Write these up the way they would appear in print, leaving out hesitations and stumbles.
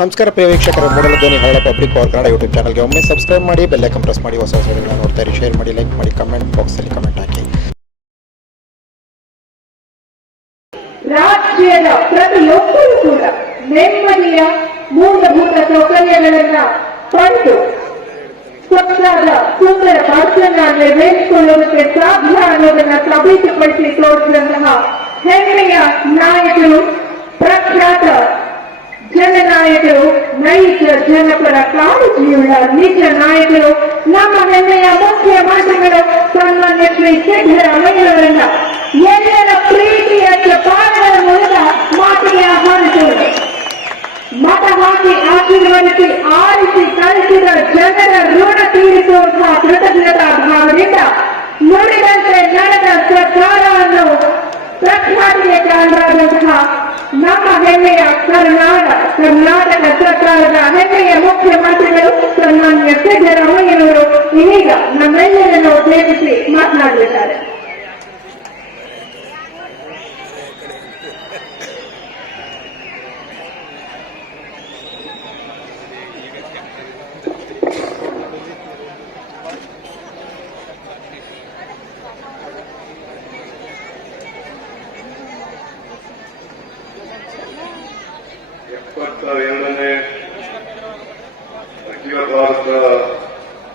ನಮಸ್ಕಾರ ಪ್ರಿಯ ವೀಕ್ಷಕರೇ, ಮೂಡಲ ಧ್ವನಿ ಹಳ್ಳ ಪಬ್ಲಿಕ್ ಪವರ್ ಕನ್ನಡ ಯೂಟ್ಯೂಬ್ ಚಾನಲ್ಗೆ ಒಮ್ಮೆ ಸಬ್ಸ್ಕ್ರೈಬ್ ಮಾಡಿ, ಬೆಲ್ ಐಕಾನ್ ಪ್ರೆಸ್ ಮಾಡಿ, ಹೊಸ ವಿಡಿಯೋಗಳನ್ನು ನೋಡ್ತಾ ಇರಿ. ಶೇರ್ ಮಾಡಿ, ಲೈಕ್ ಮಾಡಿ, ಕಮೆಂಟ್ ಬಾಕ್ಸಲ್ಲಿ ಕಮೆಂಟ್ ಹಾಕಿ. ರಾಜ್ಯದ ಪ್ರತಿಯೊಬ್ಬರು ಕೂಡ ನೆಮ್ಮದಿಯ ಮೂಲಭೂತ ಸೌಕರ್ಯಗಳನ್ನು ಪಡೆದು ಸ್ವಚ್ಛಾದ ಸುಂದರ ಭಾಷೆಯನ್ನು ನಿರ್ವಹಿಸಿಕೊಳ್ಳುವುದಕ್ಕೆ ಸಾಧ್ಯ ಅನ್ನೋದನ್ನ ಸಾಬೀತುಪಡಿಸಿ ತೋರಿಸಿದಂತಹ ಹೆಮ್ಮೆಯ ನಾಯಕರು, ಪ್ರಖ್ಯಾತ ಜನನಾಯಕರು, ನೈಜ ಜನಪರ ಕಾಳಜಿಯುಳ್ಳ ನಿಜ ನಾಯಕರು, ನಮ್ಮ ಹೆಮ್ಮೆಯ ಮುಖ್ಯಮಂತ್ರಿಗಳು ಸನ್ಮಾನ್ಯ ಶ್ರೀ ಸಿದ್ದರಾಮಯ್ಯವರನ್ನ ಎಲ್ಲರ ಪ್ರೀತಿಯ ಚಪ್ಪಾಳೆಗಳ ಮೂಲಕ ಮಾತಿಗೆ ಆಹ್ವಾನಿಸುವುದು. ಮತ ಹಾಕಿ ಆಶೀರ್ವದಿಸಿ ಆರಿಸಿ ಕಳಿಸಿದ ಜನರ ಋಣ ತೀರಿಸುವಂತಹ ಕೃತಜ್ಞತಾ ಭಾವದಿಂದ ನುಡಿದಂತೆ ನಡೆದ ಸರ್ಕಾರವನ್ನು ಪ್ರಖ್ಯಾತಿಗೆ ಕಾರಣರಾದಂತಹ ನಮ್ಮ ಹೆಮ್ಮೆಯ ಕರ್ನಾಟಕ ಸರ್ಕಾರದ ಹೆಮ್ಮೆಯ ಮುಖ್ಯಮಂತ್ರಿಗಳು ಸನ್ಮಾನ್ಯ ಸಿದ್ದರಾಮಯ್ಯನವರು ಇದೀಗ ನಮ್ಮೆಲ್ಲರನ್ನು ಉದ್ದೇಶಿಸಿ ಮಾತನಾಡಲಿದ್ದಾರೆ. ಎರಡನೇ ಅಖಿಲ ಭಾರತ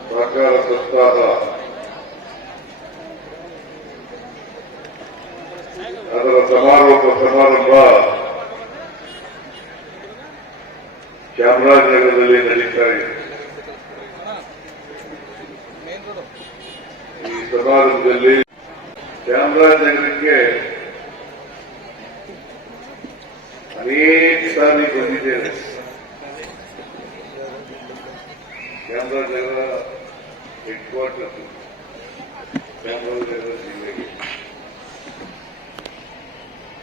ಸಹಕಾರ ಸಪ್ತಾಹ ಅದರ ಸಮಾರೋಪ ಸಮಾರಂಭ ಚಾಮರಾಜನಗರದಲ್ಲಿ ನಡೀತಾ ಇದೆ. ಈ ಸಮಾರಂಭದಲ್ಲಿ ಚಾಮರಾಜನಗರಕ್ಕೆ ಅನೇಕ ಸಾರಿ ಬಂದಿದ್ದೇನೆ. ಚಾಮರಾಜನಗರ ಹೆಡ್ ಕ್ವಾರ್ಟರ್ಸ್ ಚಾಮರಾಜನಗರ ಜಿಲ್ಲೆಗೆ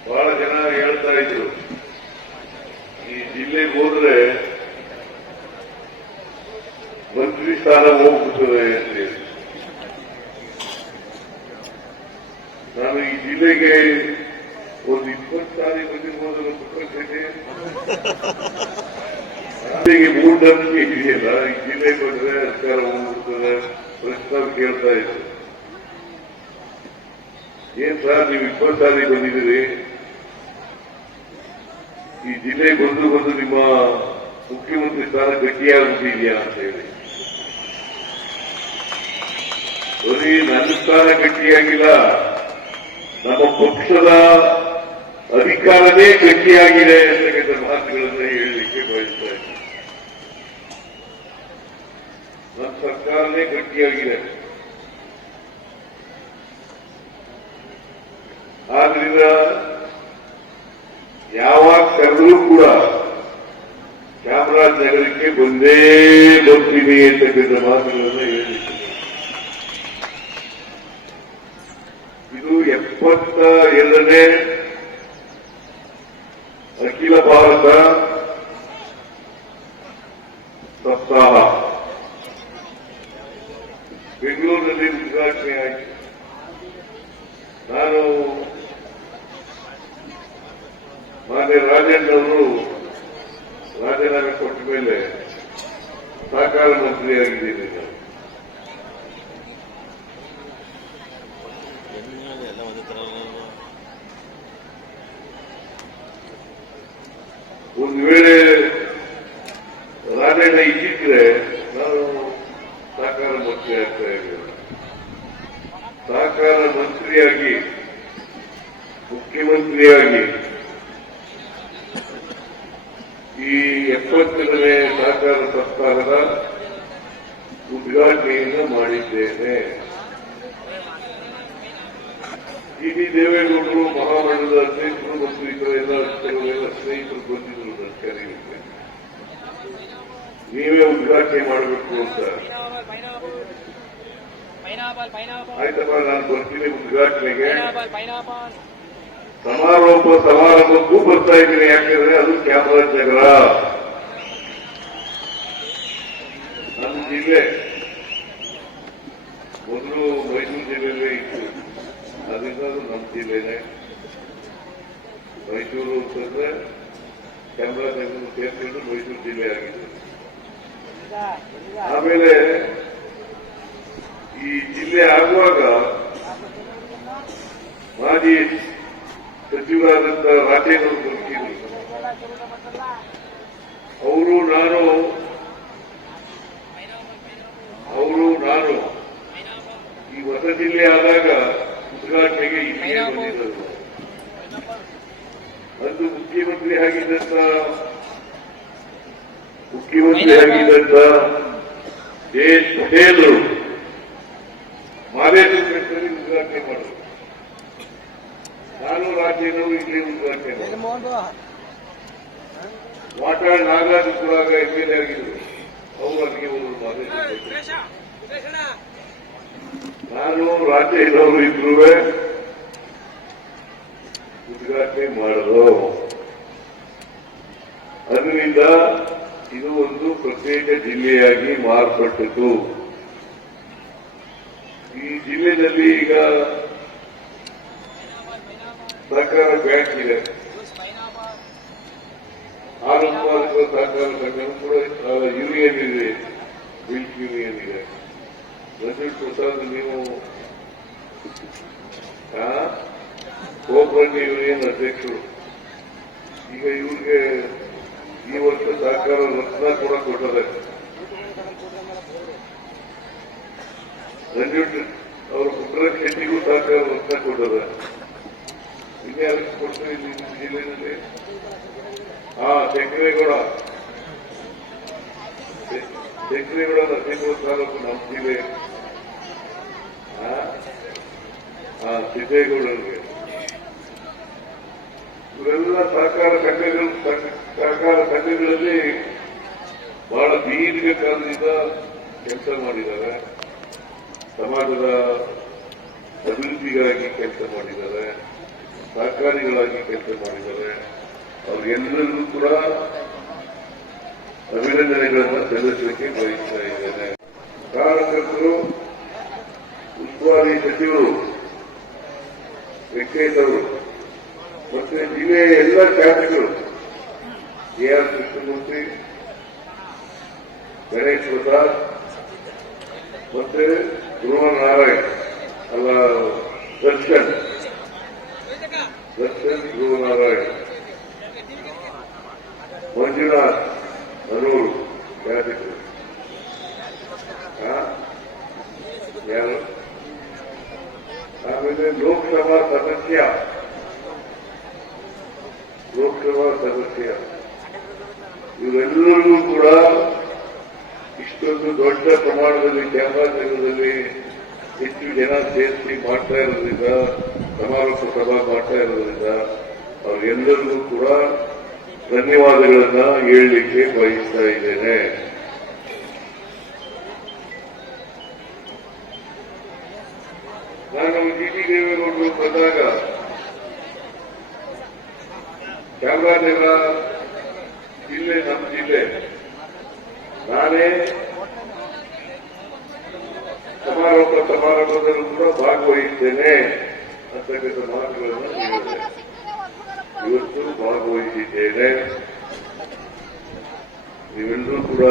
ಬಹಳ ಜನ ಹೇಳ್ತಾ ಇದ್ರು, ಈ ಜಿಲ್ಲೆಗೆ ಹೋದ್ರೆ ಮಂತ್ರಿ ಸ್ಥಾನ ಹೋಗ್ಬಿಡ್ತದೆ ಅಂತ ಹೇಳಿ. ನಾನು ಈ ಜಿಲ್ಲೆಗೆ ಒಂದು 20 ಸಾರಿ ಬಂದಿರ್ಬೋದು. ಜಿಲ್ಲೆಗೆ ಮೂಢನಂಬಿಕೆ ಇದೆಯಲ್ಲ, ಈ ಜಿಲ್ಲೆಗೆ ಬಂದ್ರೆ ಅಧಿಕಾರ ಹೋಗ್ಬಿಡ್ತದೆ ಪ್ರಶ್ನೆ ಕೇಳ್ತಾ ಇದ್ರು. ಏನ್ ಸರ್ ನೀವು 20 ಸಾರಿ ಬಂದಿದ್ದೀರಿ, ಈ ಜಿಲ್ಲೆಗೆ ಬಂದು ನಿಮ್ಮ ಮುಖ್ಯಮಂತ್ರಿ ಸ್ಥಾನ ಗಟ್ಟಿಯಾಗುತ್ತಿದೆಯಾ ಅಂತ ಹೇಳಿ. ಬರೀ ನನ್ನ ಸ್ಥಾನ ಗಟ್ಟಿಯಾಗಿಲ್ಲ, ನಮ್ಮ ಪಕ್ಷದ ಅಧಿಕಾರನೇ ಗಟ್ಟಿಯಾಗಿದೆ ಅಂತಕ್ಕಂಥ ಮಾತುಗಳನ್ನು ಹೇಳಲಿಕ್ಕೆ ಬಯಸ್ತಾ ಇದ್ದೀನಿ. ನಮ್ಮ ಸರ್ಕಾರನೇ ಗಟ್ಟಿಯಾಗಿದೆ. ಆದ್ರಿಂದ ಯಾವಾಗ ಕರೆದರೂ ಕೂಡ ಚಾಮರಾಜನಗರಕ್ಕೆ ಬಂದೇ ಬರ್ತೀನಿ ಅಂತಕ್ಕಂಥ ಮಾತುಗಳನ್ನು ಹೇಳಲಿಕ್ಕೆ. ಇದು 72ನೇ ಅಖಿಲ ಭಾರತ ಸಪ್ತಾಹ ಬೆಂಗಳೂರಿನಲ್ಲಿ ಉದ್ಘಾಟನೆ ಆಯಿತು. ನಾನು ಮಾನ್ಯ ರಾಜಣ್ಣ ಅವರು ರಾಜೀನಾಮೆ ಕೊಟ್ಟ ಮೇಲೆ ಸಹಕಾರ ಮಂತ್ರಿಯಾಗಿದ್ದೀನಿ. ನಾನು ಒಂದು ವೇಳೆ ರಾಜಣ್ಣ ಇದ್ದಿದ್ರೆ ನಾನು ಸಹಕಾರ ಮಂತ್ರಿ ಆಗ್ತಾ ಇರಲಿಲ್ಲ. ಸಹಕಾರ ಮಂತ್ರಿಯಾಗಿ ಮುಖ್ಯಮಂತ್ರಿಯಾಗಿ ಈ 70ನೇ ಸಹಕಾರ ಸಪ್ತಾಹದ ಉದ್ಘಾಟನೆಯನ್ನು ಮಾಡಿದ್ದೇನೆ. ಟಿ ದೇವೇಗೌಡರು ಮಹಾಮಂಡಲದ ಅಧ್ಯಕ್ಷರು ಮತ್ತು ಇತರೆಲ್ಲ ಸ್ನೇಹಿತರು ಬಂದಿದ್ರು ನನ್ನ ಕರೆಯುತ್ತೆ, ನೀವೇ ಉದ್ಘಾಟನೆ ಮಾಡಬೇಕು ಅಂತ. ಆಯ್ತಪ್ಪ, ನಾನು ಬರ್ತೀನಿ ಉದ್ಘಾಟನೆಗೆ. ಸಮಾರೋಪ ಸಮಾರಂಭಕ್ಕೂ ಬರ್ತಾ ಇದ್ದೀನಿ, ಯಾಕೆಂದ್ರೆ ಅದು ಚಾಮರಾಜನಗರ ನನ್ನ ಜಿಲ್ಲೆ. ಮೊದಲು ಮೈಸೂರು ಜಿಲ್ಲೆಯಲ್ಲೇ ಇತ್ತು, ಅದರಿಂದ ಅದು ನಮ್ಮ ಜಿಲ್ಲೆನೆ. ಮೈಸೂರು ಅಂತಂದ್ರೆ ಚಾಮರಾಜನಗರ ಸೇರ್ಕೊಂಡು ಮೈಸೂರು ಜಿಲ್ಲೆ ಆಗಿದೆ. ಆಮೇಲೆ ಈ ಜಿಲ್ಲೆ ಆಗುವಾಗ ಮಾಜಿ ಸಚಿವರಾದಂಥ ರಾಜೇಂದ್ರ ಬದುಕಿದ್ರು. ಅವರು ನಾನು ಈ ಹೊಸ ಜಿಲ್ಲೆ ಆದಾಗ ಉದ್ಘಾಟನೆಗೆ ಇಲ್ಲಿಯೇ ಬಂದಿದ್ದರು. ಅಂದು ಮುಖ್ಯಮಂತ್ರಿ ಆಗಿದ್ದಂತ ಜಯೇಶ್ ಪಟೇಲ್ ಮಾದೇಶ್ವರ ಬೆಟ್ಟದಲ್ಲಿ ಉದ್ಘಾಟನೆ ಮಾಡಿದ್ರು. ನಾನು ರಾಜ್ಯನವರು ಇಲ್ಲಿ ಉದ್ಘಾಟನೆ ಮಾಡಿದ್ರು. ವಾಟಾಳ್ ನಾಗರಾಜ್ ಕೂಡ MLA ಆಗಿದ್ರು. ಅವರು ಅಲ್ಲಿಗೆ ಹೋದ್ರು ಮಾದೇಶ್ವರ. ನಾನು ರಾಜ್ಯದವರು ಇದ್ರು ಉದ್ಘಾಟನೆ ಮಾಡಿದ್ರು. ಅದರಿಂದ ಇದು ಒಂದು ಪ್ರತ್ಯೇಕ ಜಿಲ್ಲೆಯಾಗಿ ಮಾರ್ಪಟ್ಟಿತು. ಈ ಜಿಲ್ಲೆಯಲ್ಲಿ ಈಗ ಸಹಕಾರ ಬ್ಯಾಂಕ್ ಇದೆ, ಹಾಲು ಉತ್ಪಾದಕರ ಸಹಕಾರ ಸಂಘ ಕೂಡ ಯೂನಿಯನ್ ಇದೆ, ಮಿಲ್ಕ್ ಯೂನಿಯನ್ ಇದೆ. ರಂಜಿತ್ ಪ್ರಸಾದ್ ನೀವು ಕೋಪರೇಟಿವ್ ಯೂನಿಯನ್ ಅಧ್ಯಕ್ಷರು. ಈಗ ಇವ್ರಿಗೆ ಈ ವರ್ಷ ಸಹಕಾರ ರತ್ನ ಕೂಡ ಕೊಟ್ಟದೆ. ರಂಜಿತ್ ಅವರು ಪುಟ್ಟರಾಜ್ ಶೆಟ್ಟಿಗೂ ಸಹಕಾರ ರತ್ನ ಕೊಟ್ಟದೆ. ಇನ್ನೇ ಅದಕ್ಕೆ ಕೊಡ್ತಾರೆ ಜಿಲ್ಲೆಯಲ್ಲಿ. ಶಂಕರೇಗೌಡ ನರಸೀಪುರ ತಾಲೂಕು ನಮ್ಮ ಜಿಲ್ಲೆ. ಸಿದ್ದೇಗೌಡರಿಗೆ ಇವರೆಲ್ಲ ಸಹಕಾರ ಸಂಘಗಳಲ್ಲಿ ಬಹಳ ದೀರ್ಘಕಾಲದಿಂದ ಕೆಲಸ ಮಾಡಿದ್ದಾರೆ. ಸಮಾಜದ ಅಭಿವೃದ್ಧಿಗಾಗಿ ಕೆಲಸ ಮಾಡಿದ್ದಾರೆ, ಸಹಕಾರಿಗಳಾಗಿ ಕೆಲಸ ಮಾಡಿದ್ದಾರೆ. ಅವ್ರಿಗೆಲ್ಲರಿಗೂ ಕೂಡ ಅಭಿನಂದನೆಗಳನ್ನು ಸಲ್ಲಿಸಲಿಕ್ಕೆ ಬಯಸ್ತಾ ಇದ್ದೇನೆ. ಕಾರ್ಯಕರ್ತರು, ಉಸ್ತುವಾರಿ ಸಚಿವರು ವೆಂಕಟೇಶ್ ಅವರು ಮತ್ತೆ ಜಿಲ್ಲೆಯ ಎಲ್ಲ ಶಾಸಕರು AR ಕೃಷ್ಣಮೂರ್ತಿ, ಗಣೇಶ್ ಪ್ರಸಾದ್ ಮತ್ತೆ ಧ್ರುವನಾರಾಯಣ್ ದರ್ಶನ್ ಧ್ರುವನಾರಾಯಣ್, ಮಂಜುನಾಥ್ ಅನೂರು ಶಾಸಕರು. ಯಾರು ಆಮೇಲೆ ಲೋಕಸಭಾ ಸದಸ್ಯ ಇವರೆಲ್ಲರಿಗೂ ಕೂಡ ಇಷ್ಟೊಂದು ದೊಡ್ಡ ಪ್ರಮಾಣದಲ್ಲಿ ಚಾಮರಾಜನಗರದಲ್ಲಿ ಹೆಚ್ಚು ಜನ ಸೇರಿಸಿ ಮಾಡ್ತಾ ಇರೋದ್ರಿಂದ, ಸಮಾರೋಪ ಸಭಾ ಮಾಡ್ತಾ ಇರೋದ್ರಿಂದ ಅವರೆಲ್ಲರಿಗೂ ಕೂಡ ಧನ್ಯವಾದಗಳನ್ನ ಹೇಳಲಿಕ್ಕೆ ಬಯಸ್ತಾ ಇದ್ದೇನೆ. ನಾನು ಜಿಟಿ ದೇವೇಗೌಡರು ಬಂದಾಗ ಚಾಮರಾಜನಗರ ಜಿಲ್ಲೆ ನಮ್ಮ ಜಿಲ್ಲೆ, ನಾನೇ ಸಮಾರಂಭದಲ್ಲೂ ಕೂಡ ಭಾಗವಹಿಸ್ತೇನೆ ಅಂತಕ್ಕಂಥ ಮಾತುಗಳನ್ನು ಹೇಳಿದೆ. ಇವತ್ತು ಭಾಗವಹಿಸಿದ್ದೇನೆ. ನೀವೆಲ್ಲರೂ ಕೂಡ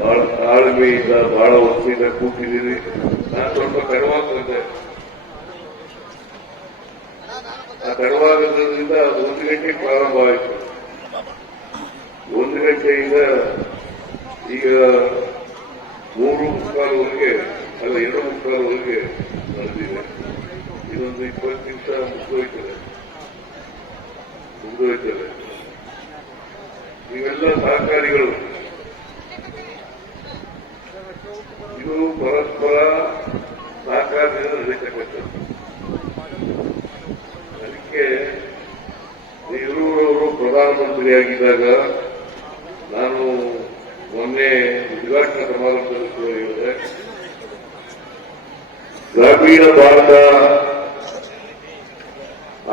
ಬಹಳ ತಾಳ್ಮೆಯಿಂದ ಬಹಳ ಹೊತ್ತಿನಿಂದ ಕೂತಿದ್ದೀರಿ. ನಾನು ಸ್ವಲ್ಪ ತಡವಾಗ್ತದೆ. ಆ ತಡವಾಗೋದ್ರಿಂದ 1 ಗಂಟೆಗೆ ಪ್ರಾರಂಭ ಆಯಿತು. 1 ಗಂಟೆಯಿಂದ ಈಗ 3:45 ಅಲ್ಲ 2:45 ನಡೆದಿದೆ. ಇದೊಂದು 20 ನಿಮಿಷ ಮುಗಿದೋಯ್ತದೆ. ನೀವೆಲ್ಲ ಸಹಕಾರಿಗಳು, ಇದು ಪರಸ್ಪರ ಸಹಕಾರದಿಂದ ನಡೀತಕ್ಕಂಥದ್ದು. ಅದಕ್ಕೆ ನೆಹರೂರವರು ಪ್ರಧಾನಮಂತ್ರಿಯಾಗಿದ್ದಾಗ ನಾನು ಮೊನ್ನೆ ಉದ್ಘಾಟನಾ ಸಮಾರಂಭದಲ್ಲಿ ಕೂಡ ಹೇಳಿದೆ, ಗ್ರಾಮೀಣ ಭಾರತ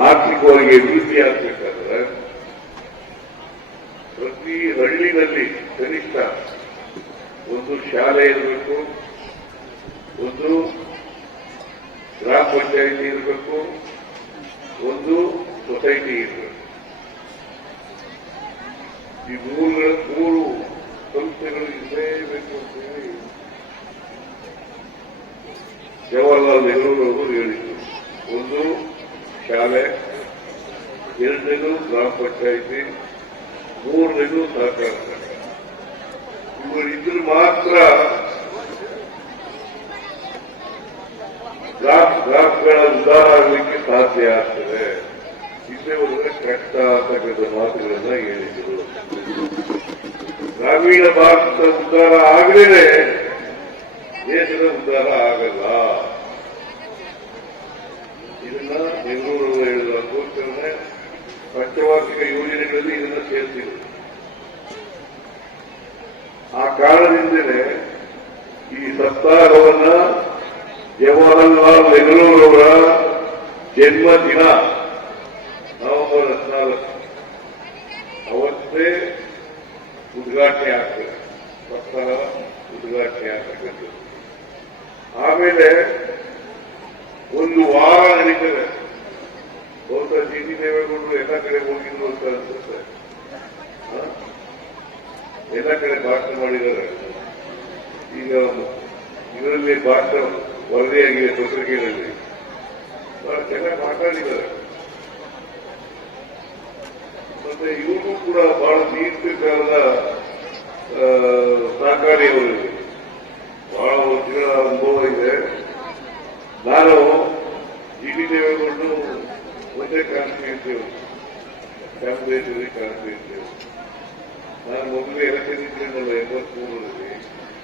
ಆರ್ಥಿಕವಾಗಿ ಅಭಿವೃದ್ಧಿ ಆಗಬೇಕಾದ್ರೆ ಪ್ರತಿ ಹಳ್ಳಿನಲ್ಲಿ ಕನಿಷ್ಠ ಒಂದು ಶಾಲೆ ಇರಬೇಕು, ಒಂದು ಗ್ರಾಮ ಪಂಚಾಯಿತಿ ಇರಬೇಕು, ಒಂದು ಸೊಸೈಟಿ ಇರಬೇಕು. ಈ ಮೂರು ಸಂಸ್ಥೆಗಳು ಇರಲೇಬೇಕು ಅಂತ ಹೇಳಿ ಜವಾಹರ್ಲಾಲ್ ನೆಹರು ಅವರು ಹೇಳಿದರು. ಒಂದು ಶಾಲೆ, ಎರಡನೇದು ಗ್ರಾಮ ಪಂಚಾಯಿತಿ, ಮೂರನೇದು ಸಹಕಾರ ಸಂಘ. ಇವರಿದ್ರು ಮಾತ್ರ ಗ್ರಾಮಗಳ ಉದ್ಧಾರ ಆಗಲಿಕ್ಕೆ ಸಾಧ್ಯ ಆಗ್ತದೆ. ಇಲ್ಲಿವರೆಗೆ ಕಷ್ಟ ಅಂತಕ್ಕಂಥ ಮಾತುಗಳನ್ನ ಹೇಳಿದರು. ಗ್ರಾಮೀಣ ಭಾರತದ ಉದ್ಧಾರ ಆಗಲೇ ದೇಶದ ಉದ್ಧಾರ ಆಗಲ್ಲ. ಇದನ್ನ ನೆಹರು ಹೇಳಿದ ಅದಕ್ಕೋಸ್ಕರನೇ ಪಂಚವಾರ್ಷಿಕ ಯೋಜನೆಗಳಲ್ಲಿ ಇದನ್ನ ಸೇರಿಸಿದರು. ಆ ಕಾರಣದಿಂದಲೇ ಈ ಸಪ್ತಾಹವನ್ನ ಜವಾಹರ್ಲಾಲ್ ನೆಹರೂರವರ ಜನ್ಮದಿನ ನವೆಂಬರ್ 14 ಅವತ್ತೇ ಉದ್ಘಾಟನೆ ಆಗ್ತದೆ. ಸಪ್ತಾಹ ಉದ್ಘಾಟನೆ ಆಗ್ತಕ್ಕಂಥದ್ದು. ಆಮೇಲೆ ಒಂದು ವಾರ ನಡೀತದೆ. ಬಹುಶಃ ಡಿ ದೇವೇಗೌಡರು ಎಲ್ಲ ಕಡೆ ಹೋಗಿದ್ರು ಅಂತ ಅನ್ಸುತ್ತೆ. ಎಲ್ಲ ಕಡೆ ಭಾಷಣ ಮಾಡಿದ್ದಾರೆ. ಈಗ ಇದರಲ್ಲಿ ಭಾಷಣ ವರದಿಯಾಗಿದೆ ಪತ್ರಿಕೆಗಳಲ್ಲಿ. ಬಹಳ ಚೆನ್ನಾಗಿ ಮಾತಾಡಿದ್ದಾರೆ. ಮತ್ತೆ ಇವರು ಕೂಡ ಬಹಳ ದೀರ್ಘಕಾಲದ ಸಹಕಾರಿ ಅವರಿಗೆ ಬಹಳ ವರ್ಷಗಳ ಅನುಭವ ಇದೆ. ನಾನು ಡಿ ದೇವೇಗೌಡರು ಒಂದೇ ಕಾನ್ಸ್ಟಿಟ್ಯೂನ್ಸಿ ಕಾನ್ಸ್ಟಿಟ್ಯೂನ್ಸಿ ನಾನು ಮೊದಲು ಎಲೆಕ್ಷನ್ ಇದ್ದೇನಲ್ಲ 83ರಲ್ಲಿ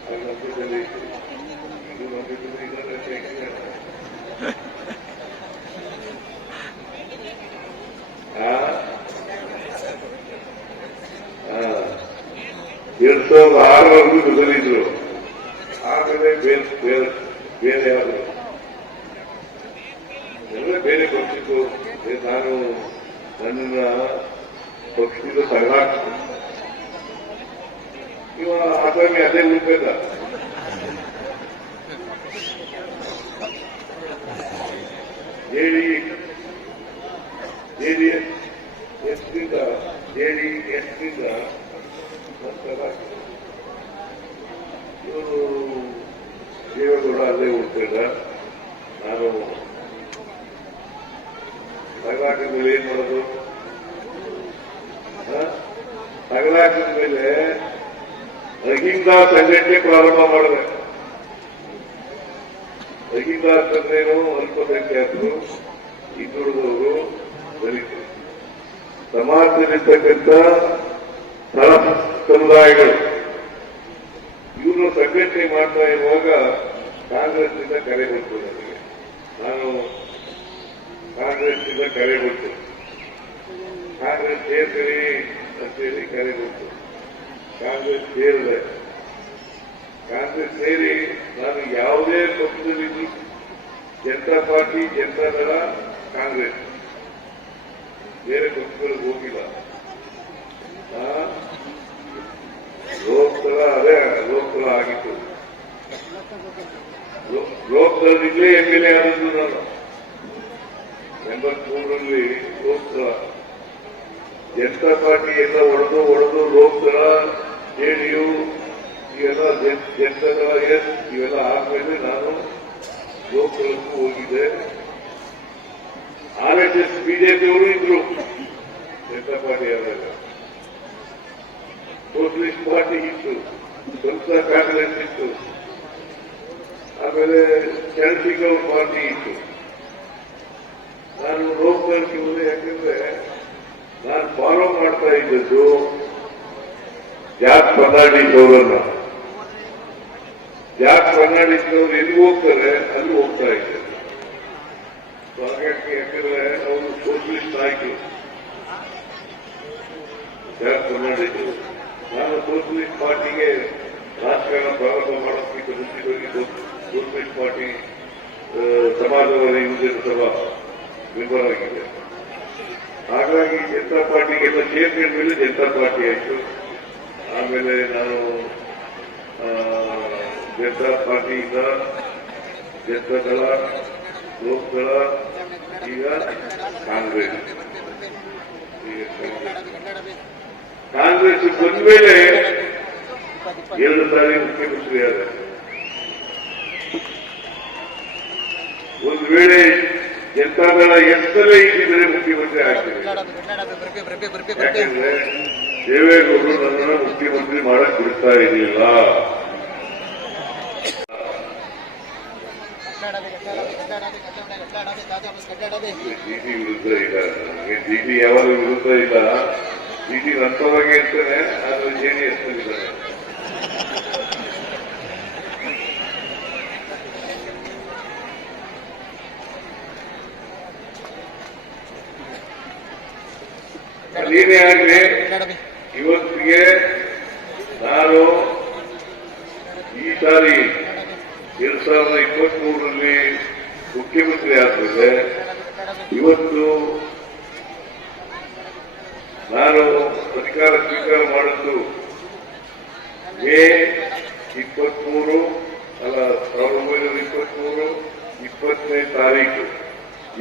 ಅದು ನಂತರದಲ್ಲಿ ಇದು ನಂತರದಲ್ಲಿ ಎರಡ್ 2006 ಬದಲಿದ್ರು. ಆಮೇಲೆ ಬೇರೆ ಆದರು ಎಲ್ಲ ಬೇರೆ ಪಕ್ಷದ್ದು. ನಾನು ನನ್ನ ಪಕ್ಷದಿಂದ ತಗಲಾಕ್ತೀನಿ. ಇವ ಆಸಾಮಿ ಅದೇ ಉಳ್ಬೇಕ. ಜೆಡಿಎಸ್ನಿಂದ ಇವರು ದೇವೇಗೌಡ ಅಲ್ಲೇ ಉಳ್ಬೇಕ. ನಾನು ತಗಲಾಕಿದ ಮೇಲೆ ಏನ್ ಮಾಡೋದು? ತಗಲಾಕಿದ ಮೇಲೆ ಅಹಿಂದ ಸಂಘಟನೆ ಪ್ರಾರಂಭ ಮಾಡಿದೆ. ಅಹಿಂದಾಸ್ ಅಂದ್ರೇನು? ಅಲ್ಪಸಂಖ್ಯಾತರು, ಹಿಂದುಳಿದವರು, ದಲಿತರು, ಸಮಾಜದಲ್ಲಿರ್ತಕ್ಕಂಥ ಸ್ಥಳ ಸಮುದಾಯಗಳು ಇವರು ಸಂಘಟನೆ ಮಾಡ್ತಾ ಇರುವಾಗ ಕಾಂಗ್ರೆಸ್ನಿಂದ ಕರೆ ಬಂತು ನನಗೆ. ನಾನು ಕಾಂಗ್ರೆಸ್ನಿಂದ ಕರೆ ಬಂತು. ಕಾಂಗ್ರೆಸ್ ಸೇರ್ತೀರಿ ಅಂತೇಳಿ ಕರೆ ಬಂತು. ಕಾಂಗ್ರೆಸ್ ಸೇರಿದೆ. ಕಾಂಗ್ರೆಸ್ ಸೇರಿ ನಾನು ಯಾವುದೇ ಪಕ್ಷದಲ್ಲಿದ್ದು ಜನತಾ ಪಾರ್ಟಿ, ಜನತಾದಳ, ಕಾಂಗ್ರೆಸ್ ಬೇರೆ ಪಕ್ಷಗಳಿಗೆ ಹೋಗಿಲ್ಲ. ಲೋಕಸಭಾ ಅದೇ ಲೋಕಸಭಾ ಆಗಿತ್ತು. ಲೋಕಸಭೆಯಿಂದಲೇ MLA ಆದದ್ದು ನಾನು 83ರಲ್ಲಿ. ಲೋಕಸಭಾ ಜನತಾ ಪಾರ್ಟಿ ಎಲ್ಲ ಒಡೆದು ಲೋಕಸಭಾ, ಜೆಡಿಯು ಇವೆಲ್ಲ ಜನತಾದಳ ಇವೆಲ್ಲ ಆದ್ಮೇಲೆ ನಾನು ಲೋಕಸಭೆಗೂ ಹೋಗಿದ್ದೆ. RSS ಬಿಜೆಪಿಯವರು ಇದ್ರು ಜನತಾ ಪಾರ್ಟಿ ಆದಾಗ. ಸೋಷಲಿಸ್ಟ್ ಪಾರ್ಟಿ ಇತ್ತು, ಸ್ವಲ್ಪ ಕಾಂಗ್ರೆಸ್ ಇತ್ತು, ಆಮೇಲೆ ಚಂದ್ರಶೇಖರ್ ಪಾರ್ಟಿ ಇತ್ತು. ನಾನು ಲೋಕಸಭೆಗೆ ಹೋದೆ. ಯಾಕಂದ್ರೆ ನಾನು ಫಾಲೋ ಮಾಡ್ತಾ ಇದ್ದದ್ದು ಜಾಕ್ ಫರ್ನಾಂಡಿಸ್ ಅವರನ್ನ. ಜಾಕ್ ಫರ್ನಾಂಡಿಸ್ ಅವರು ಎಲ್ಲಿ ಹೋಗ್ತಾರೆ ಅಲ್ಲಿ ಹೋಗ್ತಾ ಇದ್ದಾರೆ. ಹಾಗಾಗಿ ಯಾಕಂದ್ರೆ ಅವರು ಸೋಷಲಿಸ್ಟ್ ನಾಯಕರು ಜಾಕ್ ಫರ್ನಾಂಡಿಸ್ ಅವರು. ನಾನು ಸೋಷಲಿಸ್ಟ್ ಪಾರ್ಟಿಗೆ ರಾಜಕಾರಣ ಪ್ರಾರಂಭ ಮಾಡೋದಕ್ಕಿಂತ ಮುಂಚಿತವಾಗಿ ಸೋಷಲಿಸ್ಟ್ ಪಾರ್ಟಿ ಸಮಾಜವಾದಿ ಯುವಜನ ಸಭಾ ಮೆಂಬರ್ ಆಗಿದೆ. ಹಾಗಾಗಿ ಜನತಾ ಪಾರ್ಟಿಗೆಲ್ಲ ಸೇರ್ಕೊಂಡ ಮೇಲೆ ಜನತಾ ಪಾರ್ಟಿ ಆಯಿತು. ಆಮೇಲೆ ನಾನು ಜನತಾ ಪಾರ್ಟಿಯಿಂದ ಜನತಾದಳ, ಲೋಕದಳ, ಈಗ ಕಾಂಗ್ರೆಸ್. ಕಾಂಗ್ರೆಸ್ ಬಂದ ಮೇಲೆ 2 ಸಾರಿ ಮುಖ್ಯಮಂತ್ರಿ ಆದ. ಒಂದು ವೇಳೆ ಜನತಾದಳ ಎಷ್ಟೆಲ್ಲ ಇದ್ದಿದ್ರೆ ಮುಖ್ಯಮಂತ್ರಿ ಆಗ್ತದೆ. ಯಾಕಂದ್ರೆ ದೇವೇಗೌಡರು ನನ್ನನ್ನು ಮುಖ್ಯಮಂತ್ರಿ ಮಾಡಕ್ ಬಿಡ್ತಾ ಇರಲಿಲ್ಲ. ಡಿಟಿ ವಿರುದ್ಧ ಇಲ್ಲ, ನನಗೆ ಡಿಟಿ ಯಾವಾಗ ವಿರುದ್ಧ ಇಲ್ಲ. ಡಿಟಿ ನಂತರವಾಗಿ ಇರ್ತಾನೆ, ಆದ್ರೆ ಜೆಡಿಎಸ್ ಇದ್ದಾನೆ. ನೀನೇ ಆಗ್ಲಿ ಇವತ್ತಿಗೆ ನಾನು ಈ ಸಾರಿ 2023ರಲ್ಲಿ ಮುಖ್ಯಮಂತ್ರಿ ಆಗ್ತದೆ. ಇವತ್ತು ನಾನು ಅಧಿಕಾರ ಸ್ವೀಕಾರ ಮಾಡಿದ್ದು ಮೇ 23 ಅಲ್ಲ 1923 20ನೇ ತಾರೀಕು.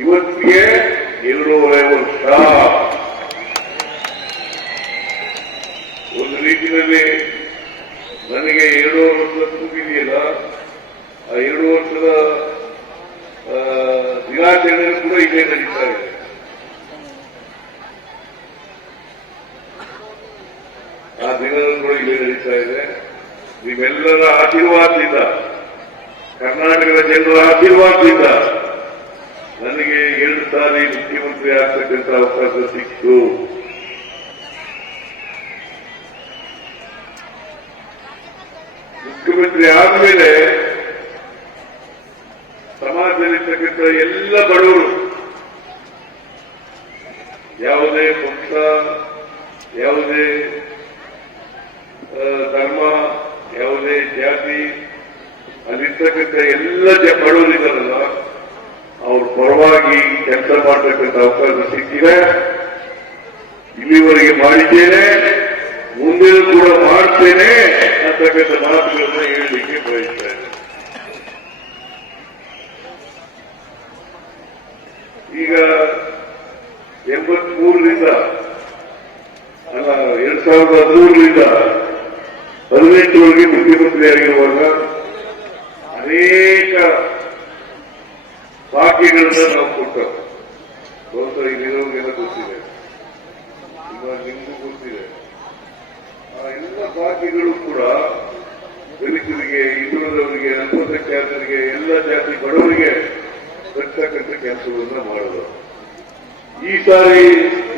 ಇವತ್ತಿಗೆ 2.5 ವರ್ಷ. ಒಂದು ರೀತಿಯಲ್ಲಿ ನನಗೆ 2 ವರ್ಷ ತುಂಬಿದೆಯಲ್ಲ, ಆ 2 ವರ್ಷದ ದಿನಾಚರಣೆ ಕೂಡ ಇಲ್ಲೇ ನಡೀತಾ ಇದೆ. ಆ ದಿನಗಳು ಕೂಡ ಇಲ್ಲೇ ನಡೀತಾ ಇದೆ. ನಿಮ್ಮೆಲ್ಲರ ಆಶೀರ್ವಾದದಿಂದ, ಕರ್ನಾಟಕದ ಜನರ ಆಶೀರ್ವಾದದಿಂದ ನನಗೆ 2 ಸಾರಿ ಮುಖ್ಯಮಂತ್ರಿ ಆಗ್ತಕ್ಕಂಥ ಅವಕಾಶ ಸಿಕ್ತು. ಮುಖ್ಯಮಂತ್ರಿ ಆದ್ಮೇಲೆ ಸಮಾಜದಲ್ಲಿರ್ತಕ್ಕಂಥ ಎಲ್ಲ ಬಡವರು, ಯಾವುದೇ ಪಕ್ಷ, ಯಾವುದೇ ಧರ್ಮ, ಯಾವುದೇ ಜಾತಿ, ಅಲ್ಲಿರ್ತಕ್ಕಂಥ ಎಲ್ಲ ಬಡವರಿದ್ದಾರಲ್ಲ, ಅವ್ರ ಪರವಾಗಿ ಕೆಲಸ ಮಾಡತಕ್ಕಂಥ ಅವಕಾಶ ಸಿಕ್ಕಿದೆ. ಇಲ್ಲಿವರೆಗೆ ಮಾಡಿದ್ದೇನೆ, ಮುಂದೆಯೂ ಕೂಡ ಮಾಡ್ತೇನೆ ಅಂತಕ್ಕಂಥ ಮಾತುಗಳನ್ನ ಹೇಳಲಿಕ್ಕೆ ಬಯಸ್ತಾ ಇದ್ದೇನೆ. ಈಗ 83ರಿಂದ ಅಲ್ಲ 2013ರಿಂದ 18ವರೆಗೆ ಮುಖ್ಯಮಂತ್ರಿಯಾಗಿರುವಾಗ ಅನೇಕ ಭಾಗ್ಯಗಳನ್ನ ನಾವು ಕೊಟ್ಟವು. ಬಹುಶಃ ಇಲ್ಲಿರೋರಿಗೆಲ್ಲ ಗೊತ್ತಿದೆ, ನಿಮಗೂ ಗೊತ್ತಿದೆ. ಆ ಎಲ್ಲ ಭಾಗ್ಯಗಳು ಕೂಡ ದಲಿತರಿಗೆ, ಹಿಂದುಳಿದವರಿಗೆ, ಅಲ್ಪಸಂಖ್ಯಾತರಿಗೆ, ಎಲ್ಲ ಜಾತಿ ಬಡವರಿಗೆ ಬರ್ತಕ್ಕಂಥ ಕೆಲಸಗಳನ್ನ ಮಾಡಿದ್ರು. ಈ ಸಾರಿ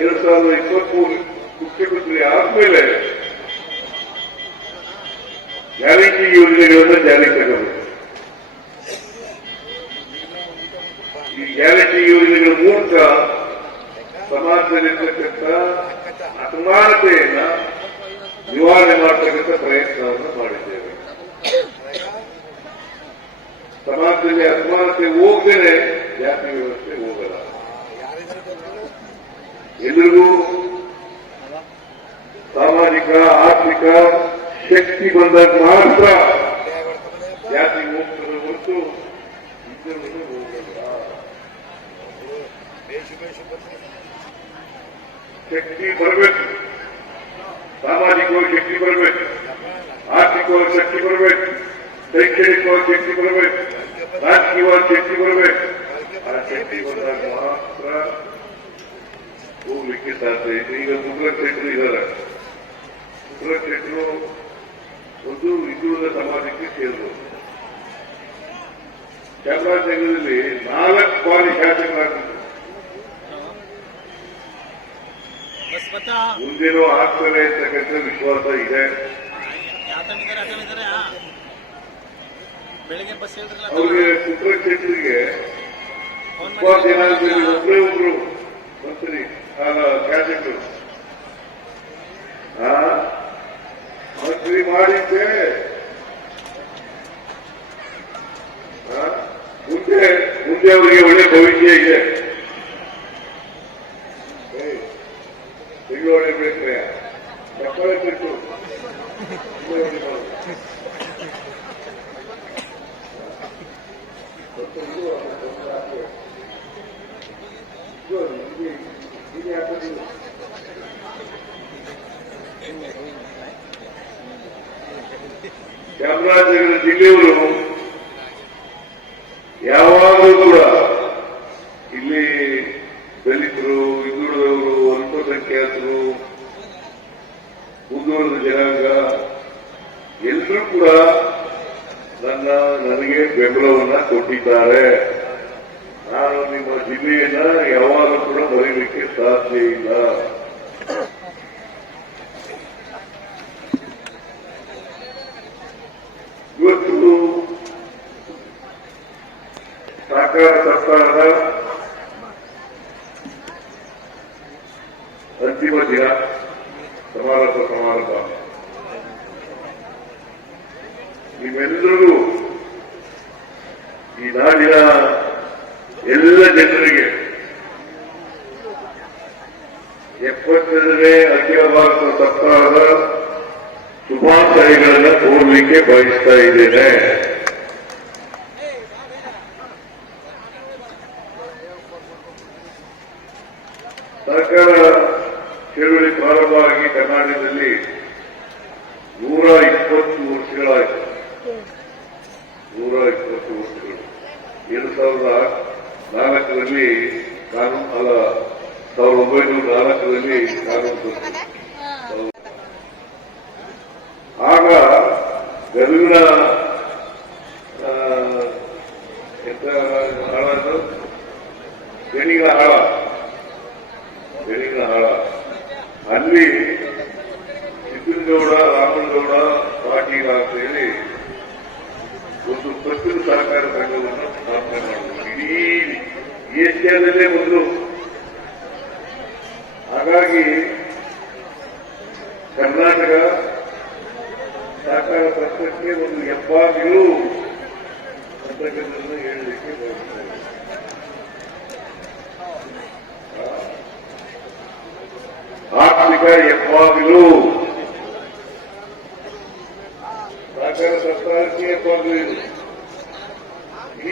2023 ಮುಖ್ಯಮಂತ್ರಿ ಆದ್ಮೇಲೆ ಗ್ಯಾರಂಟಿ ಯೋಜನೆಗಳನ್ನ ಜಾರಿಗೆ ತಗಬೇಕು. ಈ ಗ್ಯಾರಂಟಿ ಯೋಜನೆಗಳ ಮೂಲಕ ಸಮಾಜದಲ್ಲಿರ್ತಕ್ಕಂಥ ಅಸಮಾನತೆಯನ್ನ ನಿವಾರಣೆ ಮಾಡತಕ್ಕಂಥ ಪ್ರಯತ್ನವನ್ನು ಮಾಡಿದ್ದೇವೆ. ಸಮಾಜದಲ್ಲಿ ಅಸಮಾನತೆ ಹೋಗದೇನೆ ಜಾತಿ ವ್ಯವಸ್ಥೆ ಹೋಗಲ್ಲ. ಎಲ್ರಿಗೂ ಸಾಮಾಜಿಕ, ಆರ್ಥಿಕ ಶಕ್ತಿ ಬಂದಾಗ ಮಾತ್ರ ಜಾತಿ ಹೋಗ್ತದೆ ಹೊರತು ಇಬ್ಬರು ಹೋಗಲ್ಲ. ಶಕ್ತಿ ಬರಬೇಕು, ಸಾಮಾಜಿಕವಾಗಿ ಶಕ್ತಿ ಬರಬೇಕು, ಆರ್ಥಿಕವಾಗಿ ಶಕ್ತಿ ಬರಬೇಕು, ಶೈಕ್ಷಣಿಕವಾಗಿ ಶಕ್ತಿ ಬರಬೇಕು, ರಾಜಕೀಯವಾಗಿ ಶಕ್ತಿ ಬರಬೇಕು. ಆ ಶಕ್ತಿ ಬಂದಾಗ ಮಾತ್ರ ಹೋಗ್ಲಿಕ್ಕೆ ಸಾಧ್ಯ ಇದೆ. ಈಗ ಮುದ್ರಾ ಕ್ಷೇತ್ರ ಇದ್ದಾರೆ. ಮುದ್ರಾ ಕ್ಷೇತ್ರ ಒಂದು ಹಿಂದುಳಿದ ಸಮಾಜಕ್ಕೆ ಸೇರಿದರು. ಚಾಮರಾಜನಗರದಲ್ಲಿ 4 ಬಾರಿ ಶಾಸಕರಾಗಿದ್ದರು. ಮುಂದೇನೋ ಆಗ್ತಾರೆ ಅಂತಕ್ಕಂಥ ವಿಶ್ವಾಸ ಇದೆ. ಅವ್ರಿಗೆ ಮುದ್ರಾ ಕ್ಷೇತ್ರಕ್ಕೆ ದಿನಾಂಕದಲ್ಲಿ ಒಬ್ಬರು ಮಂತ್ರಿ ಶಾಸಕರು ಮಂತ್ರಿ ಮಾಡಿದ್ದೆ. ಮುಂದೆ ಅವರಿಗೆ ಒಳ್ಳೆ ಭವಿಷ್ಯ ಇದೆ. ಬೆಂಗಳೂರು ಬೇಕ್ರೆ ಚಪ್ಪಳೆ ಬಿಟ್ಟು ಚಾಮರಾಜನಗರ ಜಿಲ್ಲೆಯವರು ಯಾವಾಗಲೂ ಕೂಡ ಇಲ್ಲಿ ದಲಿತರು, ಹಿಂದುಳಿದವರು, ಅಲ್ಪಸಂಖ್ಯಾತರು, ಮುಂದುವರೆದ ಜನಾಂಗ ಎಲ್ಲರೂ ಕೂಡ ನನಗೆ ಬೆಂಬಲವನ್ನ ಕೊಟ್ಟಿದ್ದಾರೆ. ನಾನು ನಿಮ್ಮ ಜಿಲ್ಲೆಯನ್ನ ಯಾವಾಗಲೂ ಕೂಡ ಮರೆಯಲಿಕ್ಕೆ ಸಾಧ್ಯ ಇಲ್ಲ. ಇವತ್ತು ಸಹಕಾರ ಸರ್ಕಾರದ ಅಂತಿಮ ದಿನ ಸಮಾರಂಭ. ನಿಮ್ಮೆಲ್ಲರಿಗೂ ಈ ನಾಡಿನ ಎಲ್ಲ ಜನರಿಗೆ 70ನೇ ಅಖಿಲ ಭಾರತ ಸರ್ಕಾರದ ಶುಭಾಶಯಗಳನ್ನು ಕೋರಲಿಕ್ಕೆ ಬಯಸ್ತಾ ಇದ್ದೇನೆ. ಸರ್ಕಾರ ಚಳುವಳಿ ಪ್ರಾರಂಭವಾಗಿ ಕರ್ನಾಟಕದಲ್ಲಿ 120 ವರ್ಷಗಳಾಯಿತು. 120 ವರ್ಷಗಳು. 2004ರಲ್ಲಿ ಕಾನೂನು 1904ರಲ್ಲಿ ಕಾನೂನು. ಆಗ ಗದಗಿನ ಬೆಣಿಗಿನ ಹಾಳ ಅಲ್ಲಿ ಸಿದ್ದನಗೌಡ, ರಾಮನಗೌಡ ಪಾಟೀಲ ಅಂತ ಹೇಳಿ ಒಂದು ಪತ್ತಿನ ಸಹಕಾರ ಸಂಘವನ್ನು ಸ್ಥಾಪನೆ ಮಾಡಿದ್ರು. ಇಡೀ ಏಷ್ಯಾದಲ್ಲೇ ಒಂದು. ಹಾಗಾಗಿ ಕರ್ನಾಟಕ ಸಹಕಾರ ಸಂಘಕ್ಕೆ ಒಂದು ಹೆಬ್ಬಾಗಿಲು ಅಂತಕ್ಕಂಥದ್ದನ್ನು ಹೇಳಲಿಕ್ಕೆ ಬಯಸ್ತಾರೆ. ಆರ್ಥಿಕ ಹೆಬ್ಬಾಗಿಲು ಸಹಕಾರ ಸರ್ಕಾರಕ್ಕೆ ಹೆಬ್ಬಾಗಿಲು ಇದು.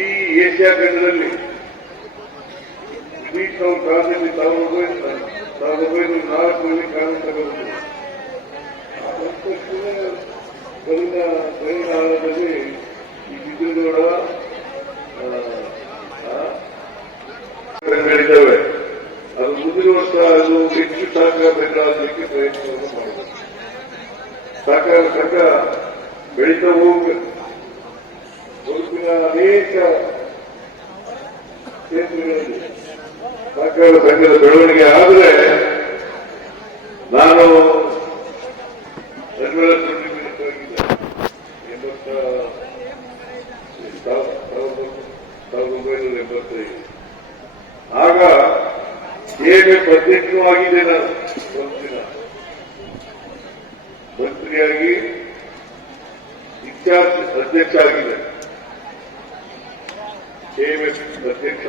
ಈ ಏಷ್ಯಾ ಖಂಡದಲ್ಲಿ ಇಡೀ ಕಾಲದಲ್ಲಿ 1904ರಲ್ಲಿ ಕಾನೂನು ತಗೊಂಡು ಪರಿಣಾಮದಲ್ಲಿ ಈ ಸಿದ್ದನಗೌಡ ಸಂಘಗಳಿದ್ದಾವೆ. ಅದು ಮುಂದಿನ ವರ್ಷ ಅದು ಹೆಚ್ಚು ಸಹಕಾರ ಬೆಂಗಾಗಲಿಕ್ಕೆ ಪ್ರಯತ್ನವನ್ನು ಮಾಡಿದೆ. ಸಹಕಾರ ಸಂಘ ಬೆಳೀತಾ ಹೋಗಬೇಕು. ಬದುಕಿನ ಅನೇಕ ಕ್ಷೇತ್ರಗಳಲ್ಲಿ ಸಹಕಾರ ಸಂಘದ ಬೆಳವಣಿಗೆ ಆದರೆ ನಾನು ಆಗ ಹೇಗೆ ಪ್ರತ್ಯಕ್ಷವಾಗಿದೆ. ನಾನು ಮಂತ್ರಿಯಾಗಿ ಇನ್ಚಾರ್ಜ್ ಅಧ್ಯಕ್ಷ ಆಗಿದೆ. ಕೆಎಂಎಫ್ ಅಧ್ಯಕ್ಷ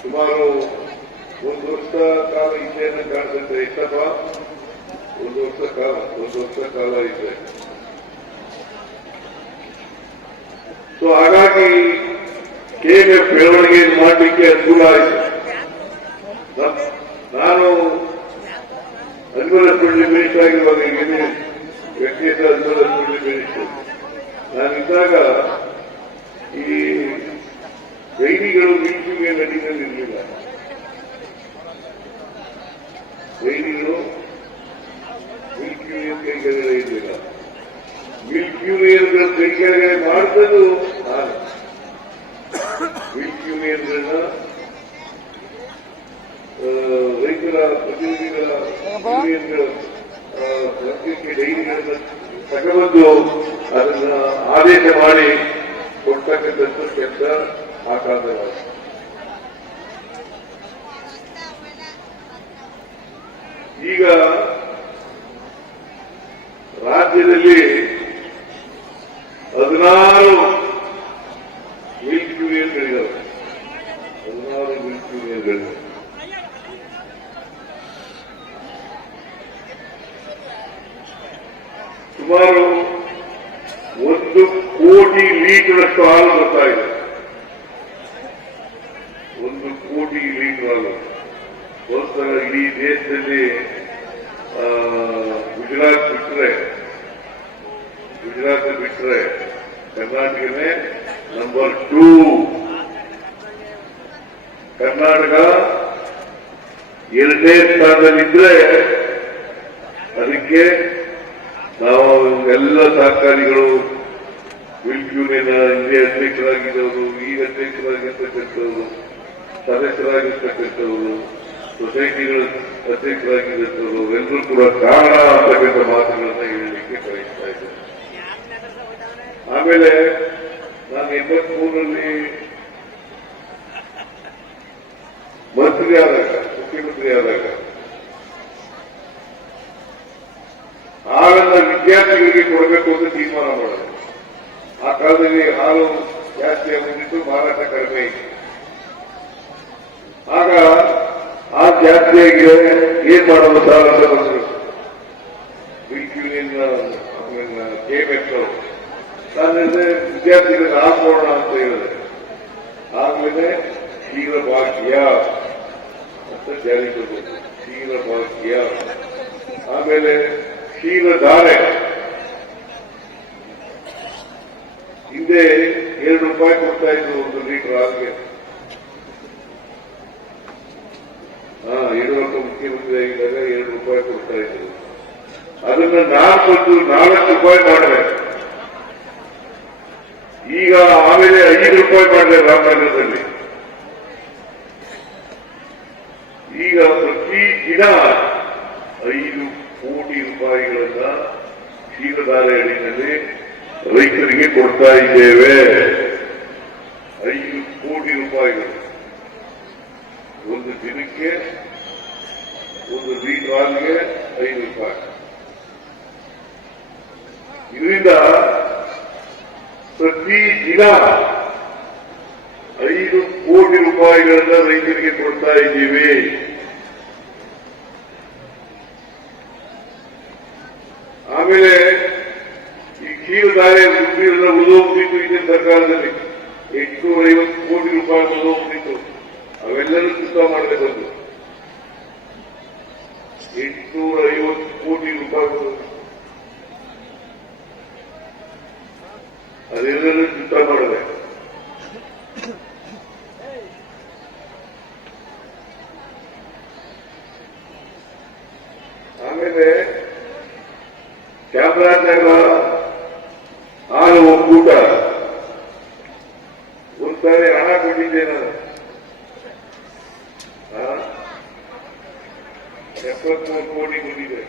ಸುಮಾರು 1 ವರ್ಷ ಕಾಲ ಇದ್ದೇನೆ ಕಾಣಿಸುತ್ತೆ. ಎಷ್ಟಪ್ಪ? 1 ವರ್ಷ ಕಾಲ ಇದೆ. ಸೊ ಹಾಗಾಗಿ ಕೆಎಂಎಫ್ ಬೆಳವಣಿಗೆಯನ್ನು ಮಾಡಲಿಕ್ಕೆ ಅನುಕೂಲ ಆಯಿತು. ನಾನು ಅನ್ವಲಸ್ಪಳ್ಳಿ ಮಿನಿಸ್ಟರ್ ಆಗಿರುವಾಗ ವ್ಯಕ್ತಿತ್ವ ಅನ್ವಲಸ್ಪಳ್ಳಿ ಮಿನಿಸ್ಟರ್ ನಾನಿದ್ದಾಗ ಈ ವೈದಿಗಳು ಮಿಲ್ಕ್ ಯೂನಿಯನ್ ಅಡಿನಲ್ಲಿ ಇರಲಿಲ್ಲ. ವೈದಿಗಳು ಮಿಲ್ಕ್ ಯೂನಿಯನ್ ಕೈಕೆಳಗಡೆ ಇರಲಿಲ್ಲ. ಮಿಲ್ಕ್ ಯೂನಿಯನ್ಗಳ ಕೈಕೆಳಗಡೆ ಮಾಡಿದ್ದು ನಾನು. ಮಿಲ್ಕ್ ಯೂನಿಯನ್ಗಳನ್ನ ರೈತರ ಪ್ರತಿನಿಧಿಗಳ ಯೂನಿಯನ್ಗಳ ಡೈರಿಗಳನ್ನ ತಗೊಂಡು ಅದನ್ನ ಆದೇಶ ಮಾಡಿ ಕೊಡ್ತಕ್ಕಂಥದ್ದು ಕೆಲಸ ಆ ಕಾಲದಲ್ಲಿ. ಈಗ ರಾಜ್ಯದಲ್ಲಿ 16 ಮಿಲ್ಕ್ ಯೂನಿಯನ್ಗಳಿದ್ದಾವೆ. 16 ಮಿಲ್ಕ್ ಯೂನಿಯನ್ಗಳಿವೆ. ಸುಮಾರು 1 ಕೋಟಿ ಲೀಟರ್ಷ್ಟು ಹಾಲು ಬರ್ತಾ ಇದೆ. 1 ಕೋಟಿ ಲೀಟರ್ ಹಾಲು ಒಂದ್ಸಲ ಇಡೀ ದೇಶದಲ್ಲಿ ಗುಜರಾತ್ ಬಿಟ್ಟರೆ ಗುಜರಾತ್ ಬಿಟ್ಟರೆ ಕರ್ನಾಟಕನೇ ನಂಬರ್ 2. ಕರ್ನಾಟಕ 2ನೇ ಸ್ಥಾನದಲ್ಲಿದ್ರೆ ಅದಕ್ಕೆ ನಾವು ಎಲ್ಲ ಸಹಕಾರಿಗಳು ಮಿಲ್ಕ್ ಯೂನಿಯನ್ ಹಿಂದೆ ಅಧ್ಯಕ್ಷರಾಗಿದ್ದವರು, ಈಗ ಅಧ್ಯಕ್ಷರಾಗಿರ್ತಕ್ಕಂಥವರು, ಸದಸ್ಯರಾಗಿರ್ತಕ್ಕಂಥವರು, ಸೊಸೈಟಿಗಳ ಅಧ್ಯಕ್ಷರಾಗಿರ್ತಕ್ಕಂಥವರು ಎಲ್ಲರೂ ಕೂಡ ಕಾರಣ ಅಂತಕ್ಕಂಥ ಮಾತುಗಳನ್ನ ಹೇಳಲಿಕ್ಕೆ ಬಯಸ್ತಾ ಇದ್ದಾರೆ. ಆಮೇಲೆ ನಾನು 83ರಲ್ಲಿ ಮುಖ್ಯಮಂತ್ರಿ ಆದಾಗ ಹಾಲನ್ನ ವಿದ್ಯಾರ್ಥಿಗಳಿಗೆ ಕೊಡಬೇಕು ಅಂತ ತೀರ್ಮಾನ ಮಾಡಿದೆ. ಆ ಕಾಲದಲ್ಲಿ ಹಾಲು ಜಾಸ್ತಿ ಆಗಿದ್ದು, ಮಾರಾಟ ಕಡಿಮೆ ಇತ್ತು. ಆಗ ಹಾಲು ಜಾಸ್ತಿಯಾಗಿದೆ, ಏನ್ ಮಾಡೋದು ಸಾಲ ಅಂತ ಬಂದರು. ಮಿಲ್ಕ್ ಯೂನಿಯನ್ KMF ನಾನು ವಿದ್ಯಾರ್ಥಿಗಳಿಗೆ ಹಾಕೋಣ ಅಂತ ಹೇಳಿದೆ. ಆಮೇಲೆ ಕ್ಷೀರಭಾಗ್ಯ ಅಂತ ಜಾರಿ ತಂದರು. ಕ್ಷೀರಭಾಗ್ಯ, ಆಮೇಲೆ ಕ್ಷೀರಧಾರೆ. ಹಿಂದೆ ₹2 ಕೊಡ್ತಾ ಇದ್ರು 1 ಲೀಟರ್ ಹಾಲಿಗೆ. ಯಡಿಯೂರಪ್ಪ ಮುಖ್ಯಮಂತ್ರಿ ಆಗಿದ್ದಾಗ ₹2 ಕೊಡ್ತಾ ಇದ್ರು. ಅದನ್ನ ₹4 ಮಾಡಬೇಕು. ಈಗ ಆಮೇಲೆ ₹5 ಮಾಡಿದೆ ರಾಮನಗರದಲ್ಲಿ. ಈಗ ಪ್ರತಿ ದಿನ ₹5 ಕೋಟಿ ಕ್ಷೀರಧಾರೆ ಅಡಿಯಲ್ಲಿ ರೈತರಿಗೆ ಕೊಡ್ತಾ ಇದ್ದೇವೆ. ₹5 ಕೋಟಿ ಒಂದು ದಿನಕ್ಕೆ, 1 ಲೀಟರ್ ಹಾಲಿಗೆ ₹5. ಇದರಿಂದ ಪ್ರತಿ ದಿನ ₹5 ಕೋಟಿ ರೈತರಿಗೆ ಕೊಡ್ತಾ ಇದ್ದೀವಿ. ಆಮೇಲೆ ಈ ಕ್ಷೀರಧಾರೆ ದುಡ್ಡಿನ ಉಳಿದೋಗ್ತಿತ್ತು. ಇದೇ ಸರ್ಕಾರದಲ್ಲಿ ₹850 ಕೋಟಿ ಉಳಿದೋಗ್ತಿತ್ತು. ಅವೆಲ್ಲರೂ ಸುತ್ತ ಮಾಡದೆ ಬಂದು ₹850 ಕೋಟಿ ಅದೆಲ್ಲರೂ ಸುತ್ತ ಮಾಡದೆ. ಆಮೇಲೆ ಚಾಮರಾಜನಗರ ಹಾಲು ಒಕ್ಕೂಟ ಒಂದ್ಸಾರಿ ಹಣ ಕೊಟ್ಟಿದ್ದೆ ನಾನು. 73 ಕೋಟಿ ಕೊಟ್ಟಿದ್ದೆ.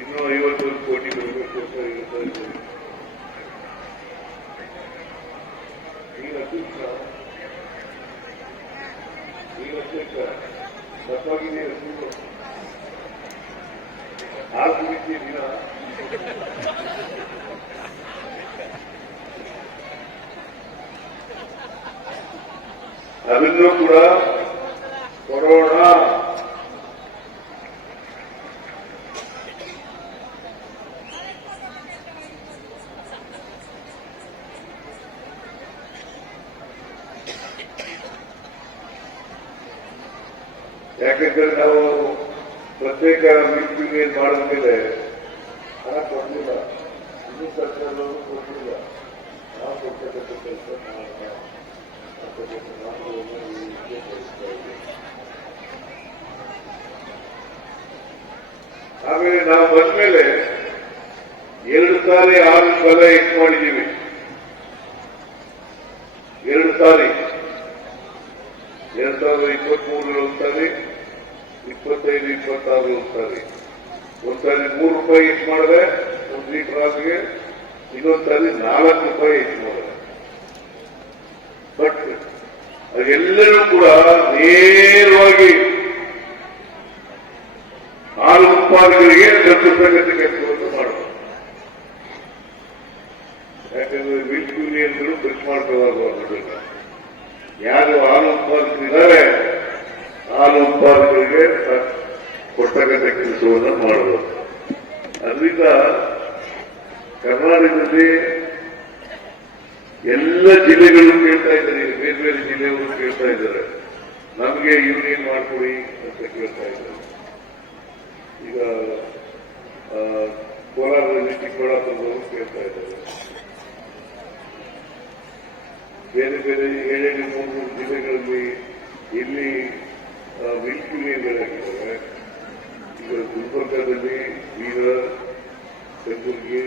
ಇನ್ನೂ 51 ಕೋಟಿ ಕೊಡಬೇಕು ಅಂತ ಹೇಳ್ತಾ ಇದ್ದಾರೆ. ಈಗ ಅಧ್ಯಕ್ಷ ತಪ್ಪಾಗಿದೆಯಾ? ಹಾಲು ದಿನ ಅದನ್ನು ಕೂಡ ಕೊಡೋಣ. ಯಾಕೆಂದ್ರೆ ನಾವು ಪ್ರತ್ಯೇಕ ಮಿಲ್ಕ್ ಯೂನಿಯನ್ ಮಾಡಿದ ಮೇಲೆ ಹಣ ಕೊಡಲಿಲ್ಲ. ಇನ್ನೂ ಸರ್ಕಾರದವರು ಕೊಡಲಿಲ್ಲ. ನಾವು ಕೊಡ್ತಕ್ಕಂಥ ಕೆಲಸ ಆಮೇಲೆ ನಾವು ಬಂದ್ಮೇಲೆ 2 ಸಾರಿ ಹಾಲು ಬೆಲೆ ಹೆಚ್ಚು ಮಾಡಿದ್ದೀವಿ. 2 ಸಾರಿ 2023 ಒಂದ್ಸಾರಿ, 25-26 ಒಂದ್ಸಾರಿ. ಒಂದ್ಸಾರಿ ₹3 ಹೆಚ್ಚು ಮಾಡಿದೆ 1 ಲೀಟರ್ ಹಾಲಿಗೆ, ಇನ್ನೊಂದ್ಸಾರಿ ₹4 ಹೆಚ್ಚು ಮಾಡಿದೆ. ಬಟ್ ಅದೆಲ್ಲರೂ ಕೂಡ ನೇರವಾಗಿ ಹಾಲು ಉತ್ಪಾದಕರಿಗೆ ತಲುಪತಕ್ಕಂಥ ಕೆಲಸವನ್ನು ಮಾಡಬಹುದು. ಯಾಕಂದ್ರೆ ಮಿಲ್ಕ್ ಯೂನಿಯನ್ಗಳು ಖರ್ಚು ಮಾಡ್ಕೊಳ್ಳೋದಿಲ್ಲ. ಯಾರು ಹಾಲು ಉತ್ಪಾದಕರಿದ್ದಾರೆ ಹಾಲು ಉತ್ಪಾದಕರಿಗೆ ಕೊಡ್ತಕ್ಕಂಥ ಕೆಲಸವನ್ನು ಮಾಡಬಹುದು. ಅದರಿಂದ ಕರ್ನಾಟಕದಲ್ಲಿ ಎಲ್ಲ ಜಿಲ್ಲೆಗಳು ಕೇಳ್ತಾ ಇದ್ದಾರೆ. ಬೇರೆ ಬೇರೆ ಜಿಲ್ಲೆಗಳು ಕೇಳ್ತಾ ಇದ್ದಾರೆ, ನಮಗೆ ಯೂನಿಯನ್ ಮಾಡಿಕೊಡಿ ಅಂತ ಕೇಳ್ತಾ ಇದ್ದಾರೆ. ಈಗ ಕೋಲಾರದಲ್ಲಿ ಚಿಕ್ಕಬಳ್ಳಾಪುರದವರು ಕೇಳ್ತಾ ಇದ್ದಾರೆ. ಬೇರೆ ಬೇರೆ 7-3 ಜಿಲ್ಲೆಗಳಲ್ಲಿ ಇಲ್ಲಿ ಮಿಲ್ಕ್ ಯೂನಿಯನ್ಗಳಾಗಿದ್ದಾವೆ. ಈಗ ಗುಲ್ಬರ್ಗಾದಲ್ಲಿ ಬೀದರ್, ಕಲಬುರಗಿ,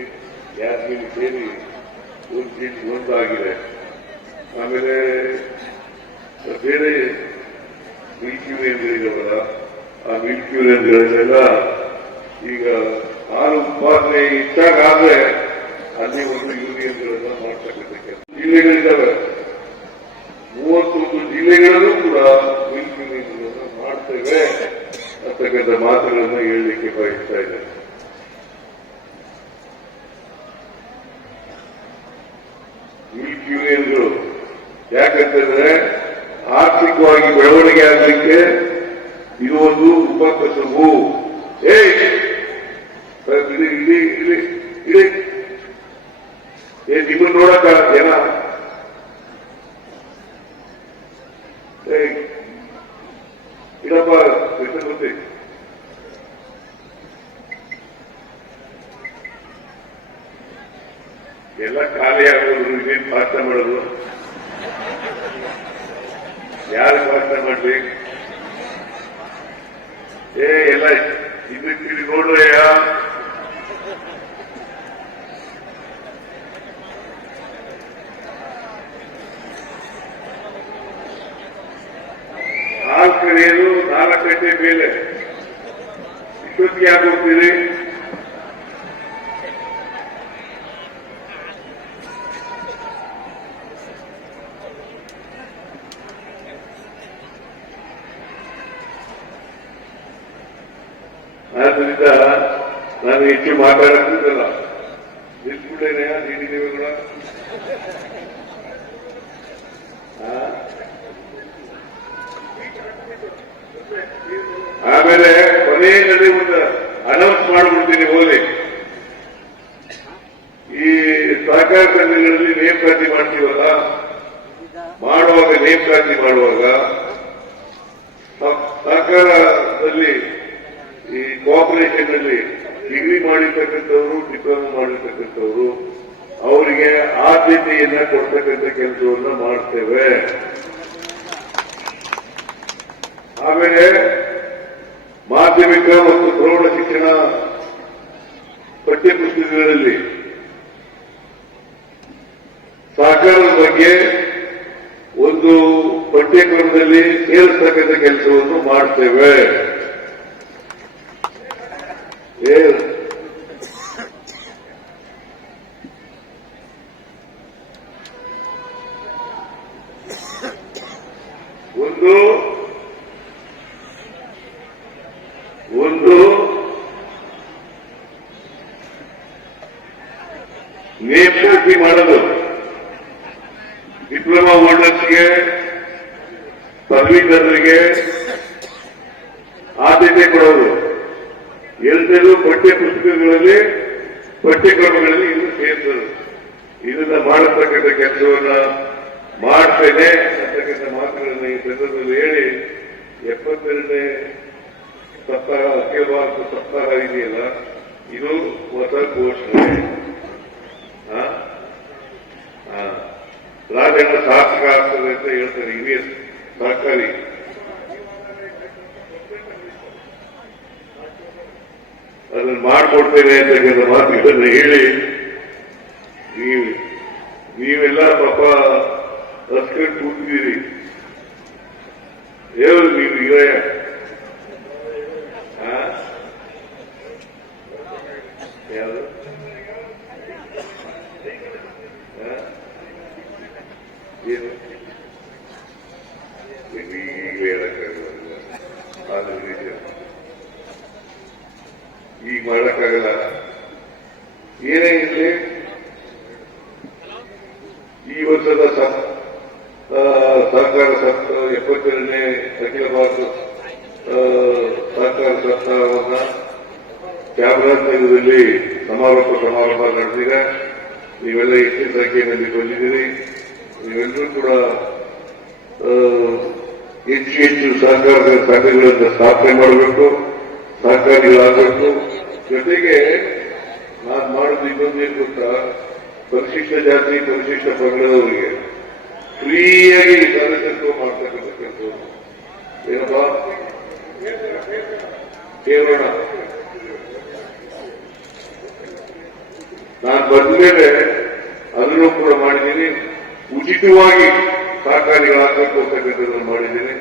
ಯಾದಗಿರಿ ಸೇರಿ ಒಂದಾಗಿದೆ. ಆಮೇಲೆ ಬೇರೆ ಮಿಲ್ಕ್ ಯೂನಿಯನ್ಗಳಿದಾವಲ್ಲ, ಆ ಮಿಲ್ಕ್ ಯೂನಿಯನ್ಗಳನ್ನೆಲ್ಲ ಈಗ ಹಾಲು ಉತ್ಪಾದನೆ ಹೆಚ್ಚಾಗಾದ್ರೆ ಅಲ್ಲಿ ಒಂದು ಯೂನಿಯನ್ಗಳನ್ನ ಮಾಡ್ತಕ್ಕಂಥ ಜಿಲ್ಲೆಗಳಿದ್ದಾವೆ. 31 ಜಿಲ್ಲೆಗಳಲ್ಲೂ ಕೂಡ ಮಿಲ್ಕ್ ಯೂನಿಯನ್ಗಳನ್ನ ಮಾಡ್ತೇವೆ ಅಂತಕ್ಕಂಥ ಮಾತುಗಳನ್ನ ಹೇಳಲಿಕ್ಕೆ ಬಯಸ್ತಾ ಇದ್ದಾರೆ. ಮಿಲ್ಕ್ ಯೂನಿಯನ್ಗಳು ಯಾಕಂತಂದ್ರೆ ಆರ್ಥಿಕವಾಗಿ ಬೆಳವಣಿಗೆ ಆಗಲಿಕ್ಕೆ ಇದು ಒಂದು ಉಪಕಸಬು. ನಿಮ್ಮನ್ನು ನೋಡಕ್ಕ ಜನ ಇಡಪ್ಪ ಕೃಷ್ಣಮೂರ್ತಿ ಎಲ್ಲ ಖಾಲಿ ಆಗೋದು. ಇದೇನು ಭಾಷಣ ಮಾಡೋದು? ಯಾರು ಭಾಷಣ ಮಾಡ್ಲಿ? ಎಲ್ಲ ಇದಕ್ಕೆ ನೋಡ್ರಯ್ಯ, ಹಾಲು ಕರೆಯೋದು 4 ಗಂಟೆ ಮೇಲೆ. ಇಷ್ಟೊತ್ತಿಗೆ ಯಾಕೆ ಹೋಗ್ತೀರಿ? ಆದ್ರಿಂದ ನಾನು ಹೆಚ್ಚು ಮಾತಾಡಕ್ಕಿದ್ದಲ್ಲ. ನಿಲ್ಸ್ಬಿಟ್ಟೇನೆ ನೀಡಿದ್ದೇವೆ ಕೂಡ. ಆಮೇಲೆ ಕೊನೆಯಲ್ಲಿ ಒಂದು ಅನೌನ್ಸ್ ಮಾಡಿಬಿಡ್ತೀನಿ. ಹೋಗಿ ಈ ಸಹಕಾರ ಸಂಘಗಳಲ್ಲಿ ನೇಮಕಾತಿ ಮಾಡ್ತೀವಲ್ಲ, ಮಾಡುವಾಗ ನೇಮಕಾತಿ ಮಾಡುವಾಗ ಸರ್ಕಾರದಲ್ಲಿ ಈ ಕೋಆಪರೇಷನ್ ಅಲ್ಲಿ ಡಿಗ್ರಿ ಮಾಡಿರ್ತಕ್ಕಂಥವ್ರು, ಡಿಪ್ಲೊಮಾ ಮಾಡಿರ್ತಕ್ಕಂಥವ್ರು ಅವರಿಗೆ ಆದ್ಯತೆಯನ್ನ ಕೊಡ್ತಕ್ಕಂಥ ಕೆಲಸವನ್ನ ಮಾಡ್ತೇವೆ. ಆಮೇಲೆ ಮಾಧ್ಯಮಿಕ ಮತ್ತು ಪ್ರೌಢ ಶಿಕ್ಷಣ ಪಠ್ಯಪುಸ್ತಕಗಳಲ್ಲಿ ಸಹಕಾರದ ಬಗ್ಗೆ ಒಂದು ಪಠ್ಯಕ್ರಮದಲ್ಲಿ ಸೇರಿಸ್ತಕ್ಕಂಥ ಕೆಲಸವನ್ನು ಮಾಡ್ತೇವೆ. ಒಂದು ನೇಮಕಾತಿ ಮಾಡೋದು, ಡಿಪ್ಲೊಮಾ ಹೋಲ್ಡರ್ಸ್ಗೆ, ಪದವೀಧರರಿಗೆ ಆದ್ಯತೆ ಕೊಡೋದು. ಎಲ್ಲರೂ ಪಠ್ಯಪುಸ್ತಕಗಳಲ್ಲಿ, ಪಠ್ಯಕ್ರಮಗಳಲ್ಲಿ ಇನ್ನು ಸೇರಿಸೋದು. ಇದನ್ನ ಮಾಡತಕ್ಕಂಥ ಕೆಲಸವನ್ನ ಮಾಡ್ತೇನೆ ಅಂತಕ್ಕಂಥ ಮಾತುಗಳನ್ನ ಈ ಸಂದರ್ಭದಲ್ಲಿ ಹೇಳಿ 72ನೇ ಸಪ್ತಾಹ, ಅಖಿಲ ಭಾರತ ಸಪ್ತಾಹ ಇದೆಯಲ್ಲ, ಇದು ಹೊಸ ಘೋಷಣೆ. ರಾಜಣ್ಣ ಸಾರ್ಥಕ ಆಗ್ತದೆ ಅಂತ ಹೇಳ್ತಾರೆ ಹಿರಿಯ ಸಹಕಾರಿ. ಅದನ್ನು ಮಾಡಿಕೊಡ್ತೇನೆ ಅಂತಕ್ಕಂಥ ಮಾತುಗಳನ್ನು ಹೇಳಿ ನೀವೆಲ್ಲ ಪಾಪ ಹಸ್ಕೊಂಡು ಕೂತಿದ್ದೀರಿ. ಹೇಳು ನೀವು ಈಗ ಯಾವುದು ಏನು ಈಗ ಹೇಳಕ್ಕಾಗಲ್ಲ, ಈಗ ಮಾಡಕ್ಕಾಗಲ್ಲ. ಏನೇ ಇರಲಿ, ಈ ವರ್ಷದ ಸಹಕಾರ 72ನೇ ಅಖಿಲ ಭಾರತ ಸಹಕಾರ ಸಪ್ತಾಹವನ್ನ ಚಾಮರಾಜನಗರದಲ್ಲಿ ಸಮಾರೋಪ ಸಮಾರಂಭ ನಡೆದಿದೆ. ನೀವೆಲ್ಲ ಹೆಚ್ಚಿನ ಸಂಖ್ಯೆಯಲ್ಲಿ ಬಂದಿದ್ದೀರಿ. ನೀವೆಲ್ಲರೂ ಕೂಡ ಹೆಚ್ಚು ಹೆಚ್ಚು ಸಹಕಾರದ ಸಂಘಗಳನ್ನು ಸ್ಥಾಪನೆ ಮಾಡಬೇಕು, ಸಹಕಾರಿಗಳಾಗಬೇಕು. ಜೊತೆಗೆ ನಾನು ಮಾಡೋದು ಇನ್ನೊಂದೇನು ಗೊತ್ತಾ, ಪರಿಶಿಷ್ಟ ಜಾತಿ ಪರಿಶಿಷ್ಟ ಪಂಗಡದವರಿಗೆ ಫ್ರೀಯಾಗಿ ಸದಸ್ಯತ್ವ ಮಾಡ್ತಕ್ಕಂಥ ಕೆಲಸ. ಏನಪ್ಪ ಕೇಳೋಣ. ನಾನು ಬಂದ ಮೇಲೆ ಅದನ್ನು ಕೂಡ ಮಾಡಿದ್ದೀನಿ. ಉಚಿತವಾಗಿ ಸಹಕಾರಿಗಳಾಗಬೇಕು ಅಂತಕ್ಕಂಥದ್ದನ್ನು ಮಾಡಿದ್ದೀನಿ.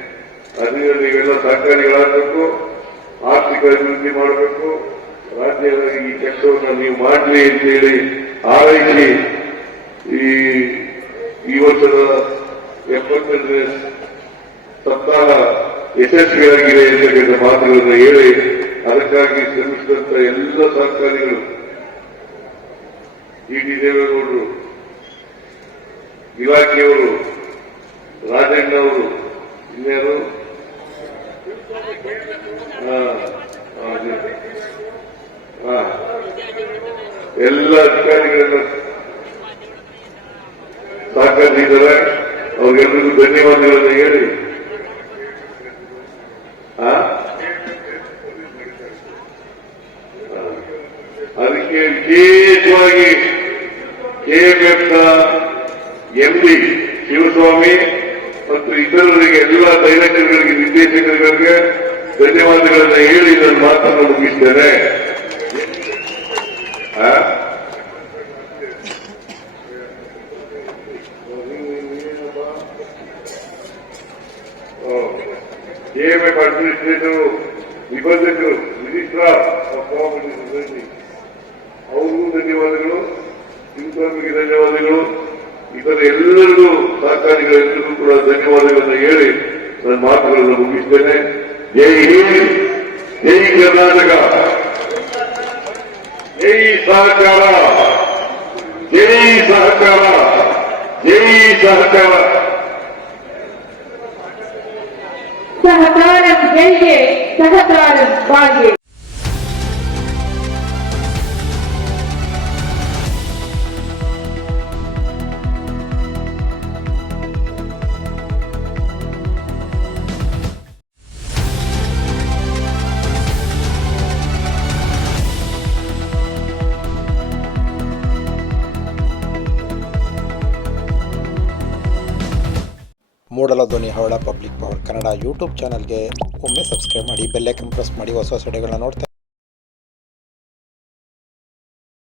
ಅದರಿಂದ ನೀವೆಲ್ಲ ಸಹಕಾರಿಗಳಾಗಬೇಕು, ಆರ್ಥಿಕ ಅಭಿವೃದ್ಧಿ ಮಾಡಬೇಕು, ರಾಜ್ಯದ ಈ ಕೆಲಸವನ್ನು ನೀವು ಮಾಡಲಿ ಅಂತೇಳಿ ಹಾರೈಸಿ ಈ ವರ್ಷದ 70ನೇ ಸಪ್ತಾಹ ಯಶಸ್ವಿಯಾಗಿದೆ ಅಂತಕ್ಕಂಥ ಮಾತುಗಳನ್ನು ಹೇಳಿ ಅದಕ್ಕಾಗಿ ಶ್ರಮಿಸಿದಂತ ಎಲ್ಲ ಸಹಕಾರಿಗಳು, ಡಿ ದೇವೇಗೌಡರು, ಇಲಾಖೆಯವರು, ರಾಜಣ್ಣ ಅವರು, ಇನ್ಯಾರು ಎಲ್ಲ ಅಧಿಕಾರಿಗಳೆಲ್ಲ ಸಹಕರಿಸಿದ್ದಾರೆ. ಅವ್ರಿಗೆಲ್ಲರಿಗೂ ಧನ್ಯವಾದಗಳನ್ನು ಹೇಳಿ ಅದಕ್ಕೆ ವಿಶೇಷವಾಗಿ ಕೆಎಂಎಫ್ನ ಎಂಡಿ ಶಿವಸ್ವಾಮಿ ಮತ್ತು ಇತರರಿಗೆ ಎಲ್ಲ ಡೈರೆಕ್ಟರ್ಗಳಿಗೆ, ನಿರ್ದೇಶಕರಿಗೆ ಧನ್ಯವಾದಗಳನ್ನು ಹೇಳಿ ನನ್ನ ಮಾತನ್ನು ಮುಗಿಸ್ತೇನೆ. ಕೆಎಂಎಫ್ ಅಡ್ಮಿನಿಸ್ಟ್ರೇಟಿವ್ ನಿಬಂಧಕರು, ರಿಜಿಸ್ಟ್ರಾರ್ ಆಫ್ ಕೋಆಪರೇಟಿವ್ ಸೊಸೈಟಿ ಅವ್ರಿಗೂ ಧನ್ಯವಾದಗಳು, ಶಿವಸ್ವಾಮಿಗೆ ಧನ್ಯವಾದಗಳು, ಇತರ ಎಲ್ಲರಿಗೂ ಸಹಕಾರಿಗಳೆಲ್ಲರಿಗೂ ಕೂಡ ಧನ್ಯವಾದಗಳನ್ನು ಹೇಳಿ ನನ್ನ ಮಾತುಗಳನ್ನು ಮುಗಿಸ್ತೇನೆ. ಜೈ ಹಿಂದ್, ಜೈ ಕರ್ನಾಟಕ, ಜೈ ಸಹಕಾರ, ಜೈ ಸಹಕಾರ, ಜೈ ಸಹಕಾರ. ಸಹಕಾರಂ ಗೆಲ್ಗೆ, ಸಹಕಾರಂ ಬಾಳ್ಗೆ. ಮೂಡಲ ಧ್ವನಿ ಹವಳ ಪಬ್ಲಿಕ್ ಪವರ್ ಕನ್ನಡ ಯೂಟ್ಯೂಬ್ ಚಾನಲ್ಗೆ ಒಮ್ಮೆ ಸಬ್ಸ್ಕ್ರೈಬ್ ಮಾಡಿ, ಬೆಲ್ ಐಕಾನ್ ಪ್ರೆಸ್ ಮಾಡಿ ಹೊಸ ವಿಡಿಯೋಗಳನ್ನ ನೋಡ್ತಾ